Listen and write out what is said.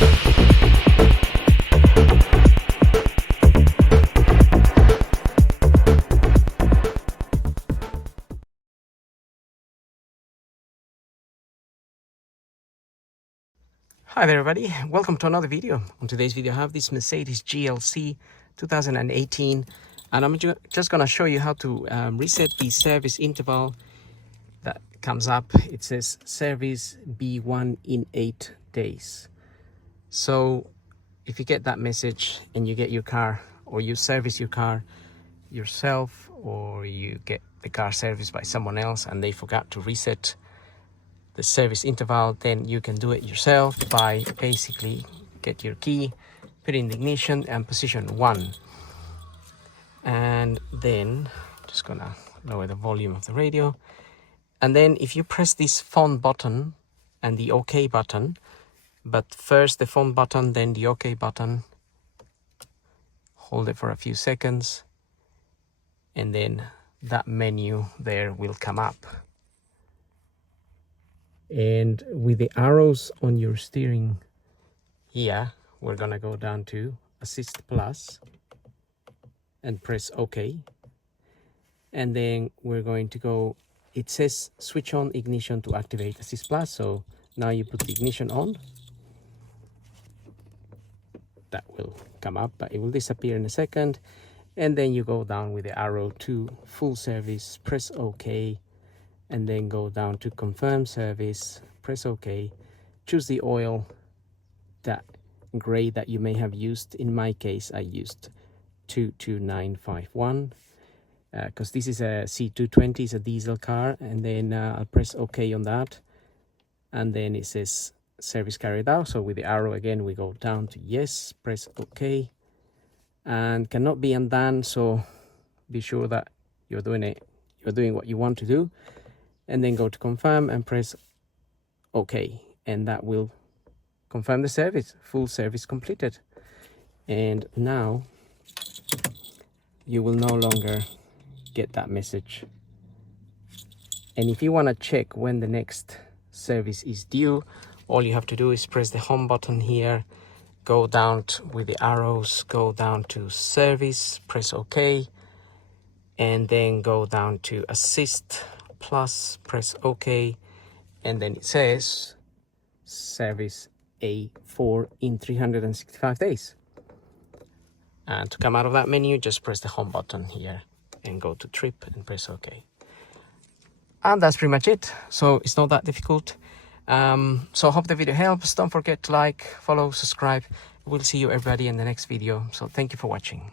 Hi there everybody, welcome to another video. On today's video I have this Mercedes GLC 2018 and I'm just going to show you how to reset the service interval that comes up. It says service B1 in 8 days. So if you get that message and you get your car, or you service your car yourself, or you get the car serviced by someone else and they forgot to reset the service interval, then you can do it yourself by basically get your key, put in the ignition and position 1, and then just gonna lower the volume of the radio, and then if you press this phone button and the OK button, but first the phone button then the OK button, hold it for a few seconds and then that menu there will come up. And with the arrows on your steering here, we're gonna go down to ASSYST Plus and press OK. And then we're going to go, it says switch on ignition to activate ASSYST Plus. So now you put the ignition on. That will come up, but it will disappear in a second. And then you go down with the arrow to full service, press OK. And then go down to confirm service, press OK, choose the oil, that gray that you may have used. In my case I used 22951 because this is a C220, it's a diesel car, and then I'll press OK on that, and then it says service carried out. So with the arrow again we go down to yes, press OK, and cannot be undone, so be sure that you're doing what you want to do. And then go to confirm and press OK, and that will confirm the service, full service completed. And now you will no longer get that message. And if you want to check when the next service is due, all you have to do is press the home button here, go down with the arrows, go down to service, press OK, and then go down to ASSYST Plus, press OK, and then it says service A4 in 365 days. And to come out of that menu, just press the home button here and go to trip and press OK. And that's pretty much it. So it's not that difficult. So I hope the video helps. Don't forget to like, follow, subscribe. We'll see you everybody in the next video. So thank you for watching.